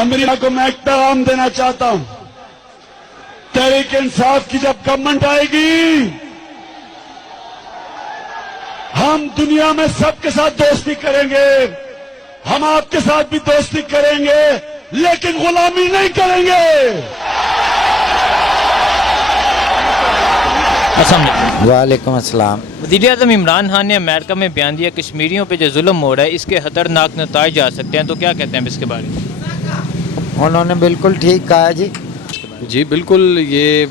امریکہ کو میں ایک پیغام دینا چاہتا ہوں، تحریک انصاف کی جب گورنمنٹ آئے گی، ہم دنیا میں سب کے ساتھ دوستی کریں گے، ہم آپ کے ساتھ بھی دوستی کریں گے، لیکن غلامی نہیں کریں گے۔ السلام علیکم۔ وعلیکم السلام۔ وزیر اعظم عمران خان نے امریکہ میں بیان دیا کشمیریوں پہ جو ظلم ہو رہا ہے اس کے خطرناک نتائج آ سکتے ہیں، تو کیا کہتے ہیں اس کے بارے میں؟ انہوں نے بالکل ٹھیک کہا جی۔ جی بالکل، یہ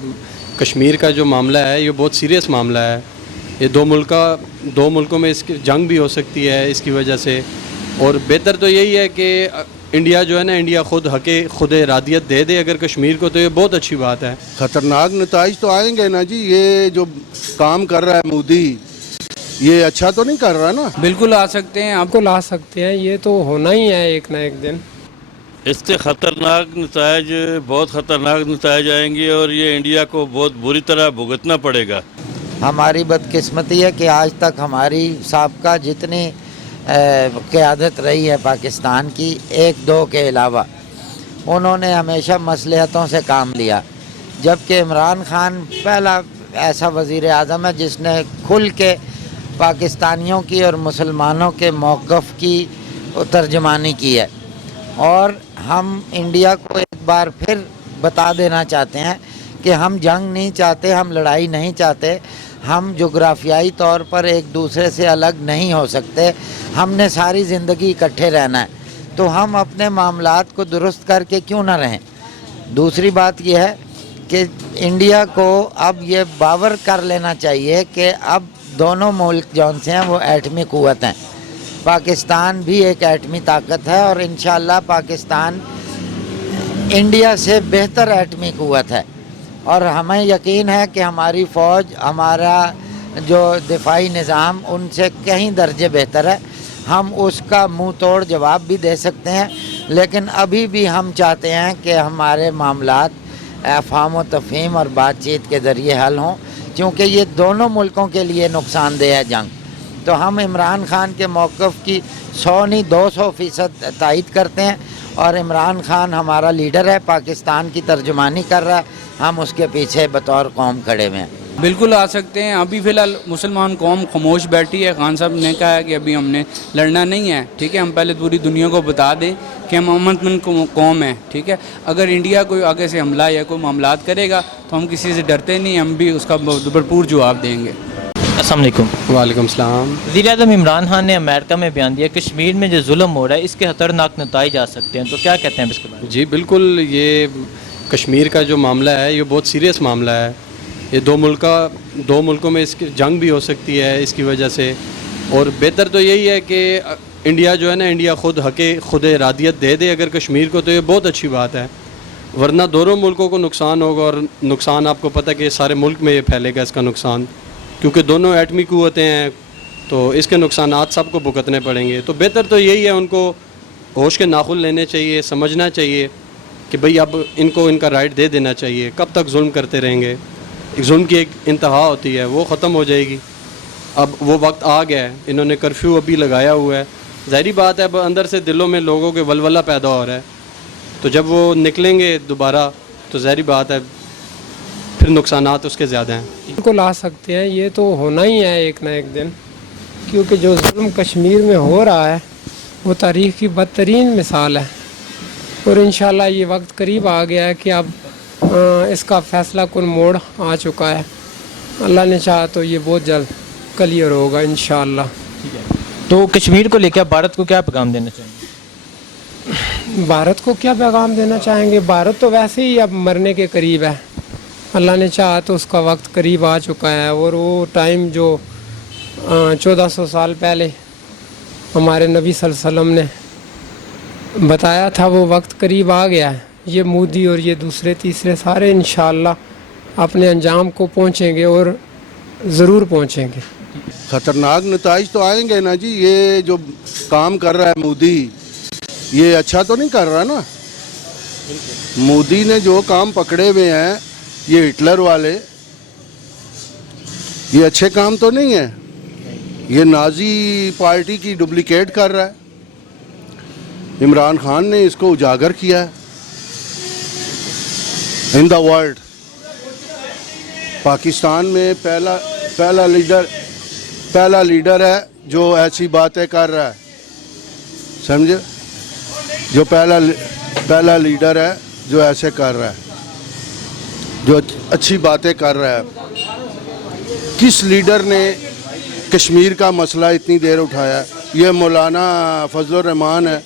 کشمیر کا جو معاملہ ہے یہ بہت سیریس معاملہ ہے۔ یہ دو ملکوں میں اس کی جنگ بھی ہو سکتی ہے اس کی وجہ سے، اور بہتر تو یہی ہے کہ انڈیا جو ہے نا، انڈیا خود ارادیت دے دے اگر کشمیر کو، تو یہ بہت اچھی بات ہے۔ خطرناک نتائج تو آئیں گے نا جی، یہ جو کام کر رہا ہے مودی، یہ اچھا تو نہیں کر رہا نا۔ بالکل آ سکتے ہیں، آپ کو لا سکتے ہیں، یہ تو ہونا ہی ہے ایک نہ ایک دن۔ اس سے بہت خطرناک نتائج آئیں گے، اور یہ انڈیا کو بہت بری طرح بھگتنا پڑے گا۔ ہماری بدقسمتی ہے کہ آج تک ہماری سابقہ جتنی قیادت رہی ہے پاکستان کی، ایک دو کے علاوہ، انہوں نے ہمیشہ مصلحتوں سے کام لیا، جبکہ عمران خان پہلا ایسا وزیر اعظم ہے جس نے کھل کے پاکستانیوں کی اور مسلمانوں کے موقف کی ترجمانی کی ہے۔ اور ہم انڈیا کو ایک بار پھر بتا دینا چاہتے ہیں کہ ہم جنگ نہیں چاہتے، ہم لڑائی نہیں چاہتے، ہم جغرافیائی طور پر ایک دوسرے سے الگ نہیں ہو سکتے، ہم نے ساری زندگی اکٹھے رہنا ہے، تو ہم اپنے معاملات کو درست کر کے کیوں نہ رہیں۔ دوسری بات یہ ہے کہ انڈیا کو اب یہ باور کر لینا چاہیے کہ اب دونوں ملک جون سے ہیں وہ ایٹمی قوت ہیں، پاکستان بھی ایک ایٹمی طاقت ہے، اور انشاءاللہ پاکستان انڈیا سے بہتر ایٹمی قوت ہے، اور ہمیں یقین ہے کہ ہماری فوج، ہمارا جو دفاعی نظام ان سے کہیں درجے بہتر ہے، ہم اس کا منہ توڑ جواب بھی دے سکتے ہیں، لیکن ابھی بھی ہم چاہتے ہیں کہ ہمارے معاملات افہام و تفہیم اور بات چیت کے ذریعے حل ہوں، کیونکہ یہ دونوں ملکوں کے لیے نقصان دہ ہے جنگ۔ تو ہم عمران خان کے موقف کی 100 نہیں 200% تائید کرتے ہیں، اور عمران خان ہمارا لیڈر ہے، پاکستان کی ترجمانی کر رہا ہے، ہم اس کے پیچھے بطور قوم کھڑے ہوئے ہیں۔ بالکل آ سکتے ہیں۔ ابھی فی الحال مسلمان قوم خاموش بیٹھی ہے، خان صاحب نے کہا ہے کہ ابھی ہم نے لڑنا نہیں ہے، ٹھیک ہے، ہم پہلے پوری دنیا کو بتا دیں کہ ہم امن مند قوم ہیں، ٹھیک ہے۔ اگر انڈیا کوئی آگے سے حملہ یا کوئی معاملات کرے گا تو ہم کسی سے ڈرتے نہیں، ہم بھی اس کا بھرپور جواب دیں گے۔ السلام علیکم۔ وعلیکم السلام۔ وزیر اعظم عمران خان نے امریکہ میں بیان دیا کشمیر میں جو ظلم ہو رہا ہے اس کے خطرناک نتائج آ سکتے ہیں، تو کیا کہتے ہیں اس کے بارے میں؟ جی بالکل، یہ کشمیر کا جو معاملہ ہے یہ بہت سیریس معاملہ ہے۔ یہ دو ملکوں میں اس کی جنگ بھی ہو سکتی ہے اس کی وجہ سے، اور بہتر تو یہی ہے کہ انڈیا جو ہے نا، انڈیا خود ارادیت دے دے اگر کشمیر کو، تو یہ بہت اچھی بات ہے، ورنہ دونوں ملکوں کو نقصان ہوگا، اور نقصان آپ کو پتہ کہ سارے ملک میں یہ پھیلے گا اس کا نقصان، کیونکہ دونوں ایٹمی قوتیں ہیں، تو اس کے نقصانات سب کو بھگتنے پڑیں گے۔ تو بہتر تو یہی ہے، ان کو ہوش کے ناخن لینے چاہیے، سمجھنا چاہیے کہ بھئی اب ان کو ان کا رائٹ دے دینا چاہیے۔ کب تک ظلم کرتے رہیں گے؟ ظلم کی ایک انتہا ہوتی ہے، وہ ختم ہو جائے گی، اب وہ وقت آ گیا ہے۔ انہوں نے کرفیو ابھی لگایا ہوا ہے، ظاہری بات ہے اب اندر سے دلوں میں لوگوں کے ولولہ پیدا ہو رہا ہے، تو جب وہ نکلیں گے دوبارہ تو ظاہری بات ہے پھر نقصانات اس کے زیادہ ہیں۔ بالکل آ سکتے ہیں، یہ تو ہونا ہی ہے ایک نہ ایک دن، کیونکہ جو ظلم کشمیر میں ہو رہا ہے وہ تاریخ کی بدترین مثال ہے، اور انشاءاللہ یہ وقت قریب آ گیا ہے کہ اب اس کا فیصلہ کن موڑ آ چکا ہے۔ اللہ نے چاہا تو یہ بہت جلد کلیئر ہوگا انشاءاللہ۔ تو کشمیر کو لے کے بھارت کو کیا پیغام دینا چاہیں گے؟ بھارت کو کیا پیغام دینا چاہیں گے؟ بھارت تو ویسے ہی اب مرنے کے قریب ہے، اللہ نے چاہا تو اس کا وقت قریب آ چکا ہے، اور وہ ٹائم جو 1400 سال پہلے ہمارے نبی صلی اللہ علیہ وسلم نے بتایا تھا وہ وقت قریب آ گیا ہے۔ یہ مودی اور یہ دوسرے تیسرے سارے انشاءاللہ اپنے انجام کو پہنچیں گے، اور ضرور پہنچیں گے۔ خطرناک نتائج تو آئیں گے نا جی، یہ جو کام کر رہا ہے مودی، یہ اچھا تو نہیں کر رہا نا۔ مودی نے جو کام پکڑے ہوئے ہیں یہ ہٹلر والے، یہ اچھے کام تو نہیں ہے، یہ نازی پارٹی کی ڈپلیکیٹ کر رہا ہے۔ عمران خان نے اس کو اجاگر کیا ہے۔ In the world. पाकिस्तान में पहला लीडर है जो ऐसी बातें कर रहा है, समझे, जो पहला लीडर है जो ऐसे कर रहा है, जो अच्छी बातें कर रहा है। किस लीडर ने कश्मीर का मसला इतनी देर उठाया? ये मौलाना फजलुर रहमान है,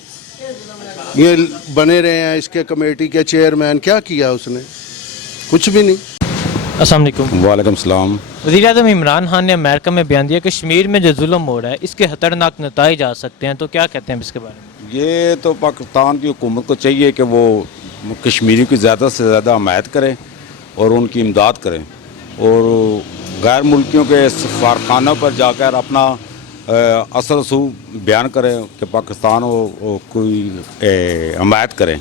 ये बने रहे हैं इसके कमेटी के चेयरमैन। क्या किया उसने? कुछ भी नहीं। अस्सलाम वालेकुम। वालेकुम सलाम। वज़ीर-ए-आज़म इमरान खान ने अमेरिका में बयान दिया कश्मीर में जो जुल्म हो रहा है इसके खतरनाक नताइज आ सकते हैं, तो क्या कहते हैं इसके बारे में? ये तो पाकिस्तान की हुकूमत को चाहिए कि वो कश्मीरी की ज़्यादा से ज़्यादा हमायत करें और उनकी इमदाद करें, और गैर मुल्कियों के सफारखानों पर जाकर अपना असर रसूख बयान करें कि पाकिस्तान वो कोई हमायत करें।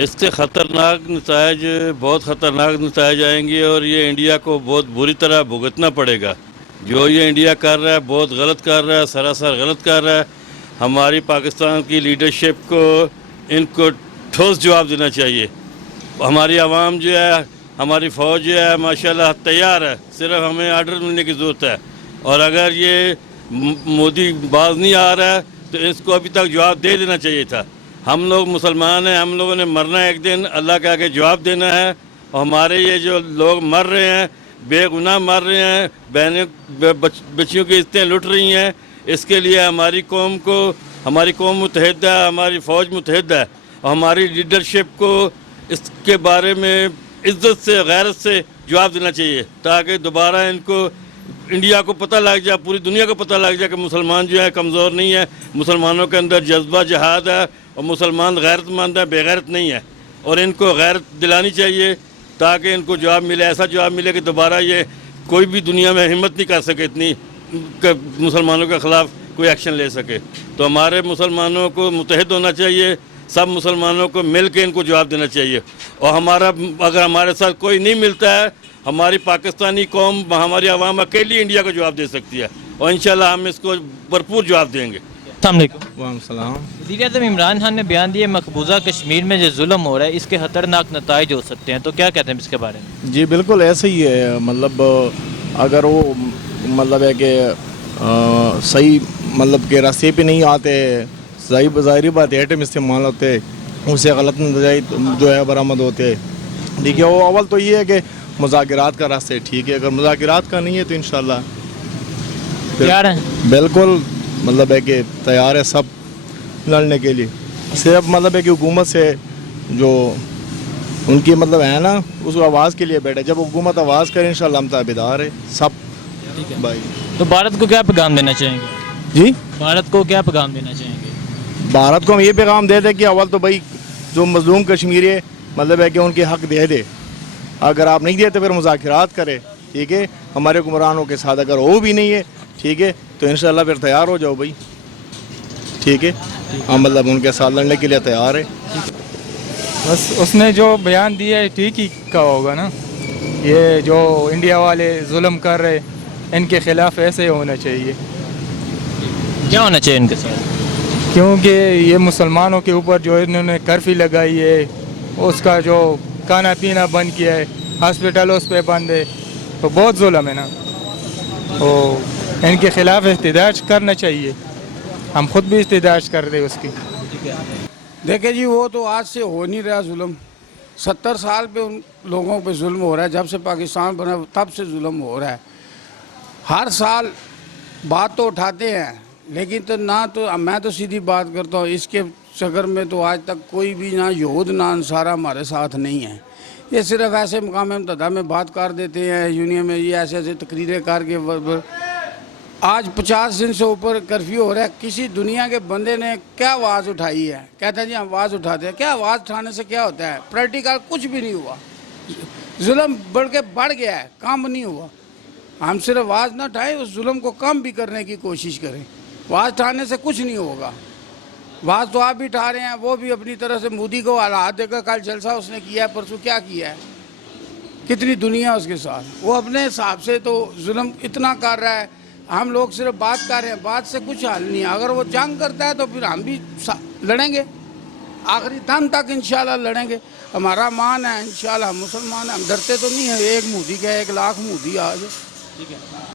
इससे ख़तरनाक नताइज, बहुत ख़तरनाक नताइज आएंगे और ये इंडिया को बहुत बुरी तरह भुगतना पड़ेगा। जो ये इंडिया कर रहा है बहुत गलत कर रहा है, सरासर गलत कर रहा है। हमारी पाकिस्तान की लीडरशिप को इनको ठोस जवाब देना चाहिए। हमारी आवाम जो है, हमारी फ़ौज जो है माशाल्लाह तैयार है, सिर्फ हमें आर्डर मिलने की ज़रूरत है। और अगर ये मोदी बाज नहीं आ रहा है तो इसको अभी तक जवाब दे देना चाहिए था। हम लोग मुसलमान हैं, हम लोगों ने मरना है एक दिन, अल्लाह के आगे जवाब देना है। और हमारे ये जो लोग मर रहे हैं, बेगुनाह मर रहे हैं, बहनें बच्चियों की इज्जतें लुट रही हैं, इसके लिए हमारी कौम मुतहद है, हमारी फ़ौज मुतहद है। और हमारी लीडरशिप को इसके बारे में इज़्ज़त से, गैरत से जवाब देना चाहिए, ताकि दोबारा इनको इंडिया को पता लग जाए, पूरी दुनिया को पता लग जाए कि मुसलमान जो है कमज़ोर नहीं है, मुसलमानों के अंदर जज्बा जिहाद है और मुसलमान गैरतमंद है, बेगैरत नहीं है। और इनको गैरत दिलानी चाहिए ताकि इनको जवाब मिले, ऐसा जवाब मिले कि दोबारा ये कोई भी दुनिया में हिम्मत नहीं कर सके इतनी कि मुसलमानों के ख़िलाफ़ कोई एक्शन ले सके। तो हमारे मुसलमानों को मुतहद होना चाहिए, सब मुसलमानों को मिल के इनको जवाब देना चाहिए। और अगर हमारे साथ कोई नहीं मिलता है, हमारी पाकिस्तानी कौम, हमारी आवाम अकेली इंडिया को जवाब दे सकती है, और इंशाल्लाह हम इसको भरपूर जवाब देंगे। अस्सलाम वालेकुम। वज़ीर-ए-आज़म इमरान खान ने बयान दिया मकबूजा कश्मीर में जो जुल्म हो रहा है इसके खतरनाक नताइज हो सकते हैं, तो क्या कहते हैं इसके बारे में? जी बिल्कुल ऐसे ही है। मतलब अगर वो मतलब है कि सही मतलब के रास्ते पे नहीं आते, सही ज़ाहिरी बात एटम इस्तेमाल होते, उससे गलत नतीजे जो है बरामद होते। ठीक है, वो अव्वल तो ये है कि मुज़ाकरात का रास्ते ठीक है, अगर मुज़ाकरात का नहीं है तो इंशाल्लाह तैयार हैं। बिल्कुल मतलब है कि तैयार है सब लड़ने के लिए। सिर्फ मतलब है कि हुकूमत से जो उनकी मतलब है ना, उस आवाज़ के लिए बैठे। जब हुकूमत आवाज़ करे इंशाल्लाह हम ताबेदार है सब। ठीक है भाई, तो भारत को क्या पैगाम देना चाहेंगे? जी भारत को क्या पैगाम देना चाहेंगे? भारत को हम ये पैगाम दे दें कि अव्वल तो भाई जो मजलूम कश्मीरी है मतलब है कि उनके हक दे दे। अगर आप नहीं देते फिर मुज़ाकरात करें, ठीक है, हमारे हुक्मरानों के साथ। अगर वो भी नहीं है ठीक है तो इंशाल्लाह फिर तैयार हो जाओ भाई, ठीक है, हम मतलब उनके साथ लड़ने के लिए तैयार है। बस उसने जो बयान दिया है ठीक ही का होगा ना। ये जो इंडिया वाले जुल्म कर रहे इनके ख़िलाफ़ ऐसे होना चाहिए। क्या होना चाहिए इनके साथ? क्योंकि ये मुसलमानों के ऊपर जो इन्होंने कर्फ्यू लगाई है, उसका जो खाना पीना बंद किया है, हॉस्पिटल उस पर बंद है, तो बहुत जुल्म है ना। तो इनके ख़िलाफ़ एहतजाज करना चाहिए। हम खुद भी एहतजाज कर रहे उसकी। देखिए जी, वो तो आज से हो नहीं रहा जुल्म, 70 साल पे उन लोगों पे जुल्म हो रहा है। जब से पाकिस्तान बना तब से जुल्म हो रहा है। हर साल बात तो उठाते हैं, लेकिन तो ना तो मैं तो सीधी बात करता हूँ, इसके चक्कर में तो आज तक कोई भी ना यहूद ना अंसारा हमारे साथ नहीं है। ये सिर्फ ऐसे मकाम मुत्तहिदा में बात कर देते हैं, यूनियन में ये ऐसे ऐसे तकरीरें करके। आज 50 दिन से ऊपर कर्फ्यू हो रहा है। किसी दुनिया के बंदे ने क्या आवाज़ उठाई है? कहते हैं जी हम आवाज़ उठाते हैं। क्या आवाज़ उठाने से क्या होता है? प्रैक्टिकल कुछ भी नहीं हुआ, जुल्म बढ़ गया है, कम नहीं हुआ। हम सिर्फ आवाज़ ना उठाएं, उस जुल्म को कम भी करने की कोशिश करें। आवाज़ उठाने से कुछ नहीं होगा। आवाज़ तो आप भी उठा रहे हैं, वो भी अपनी तरह से मोदी को हालात देकर, कल जलसा उसने किया है, परसों क्या किया है, कितनी दुनिया उसके साथ। वो अपने हिसाब से तो जुल्म इतना कर रहा है, हम लोग सिर्फ बात कर रहे हैं। बात से कुछ हल नहीं है। अगर वो जंग करता है तो फिर हम भी लड़ेंगे, آخری دم تک انشاءاللہ لڑیں گے. ہمارا مان ہے انشاءاللہ, ہم مسلمان ہیں, ہم ڈرتے تو نہیں ہیں. ایک مودی کا 1 لاکھ مودی آ جائے. ٹھیک ہے.